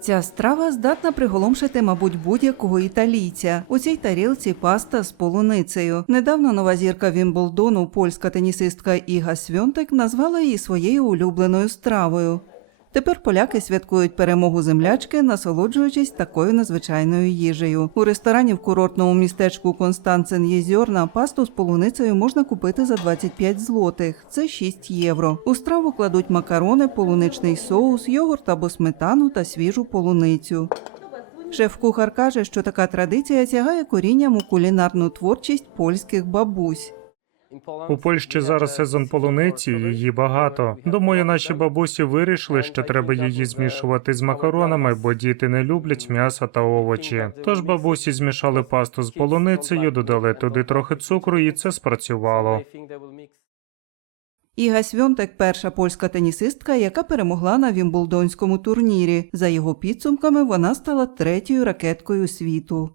Ця страва здатна приголомшити, мабуть, будь-якого італійця. У цій тарілці паста з полуницею. Недавно нова зірка Вімблдону, польська тенісистка Іга Свьонтик, назвала її своєю улюбленою стравою. Тепер поляки святкують перемогу землячки, насолоджуючись такою незвичайною їжею. У ресторані в курортному містечку Констанцин Єзьорна пасту з полуницею можна купити за 25 злотих. Це 6 євро. У страву кладуть макарони, полуничний соус, йогурт або сметану та свіжу полуницю. Шеф-кухар каже, що така традиція тягає корінням у кулінарну творчість польських бабусь. У Польщі зараз сезон полуниці, її багато. Думаю, наші бабусі вирішили, що треба її змішувати з макаронами, бо діти не люблять м'яса та овочі. Тож бабусі змішали пасту з полуницею, додали туди трохи цукру, і це спрацювало. Іга Свьонтек – перша польська тенісистка, яка перемогла на Вімблдонському турнірі. За його підсумками, вона стала третьою ракеткою світу.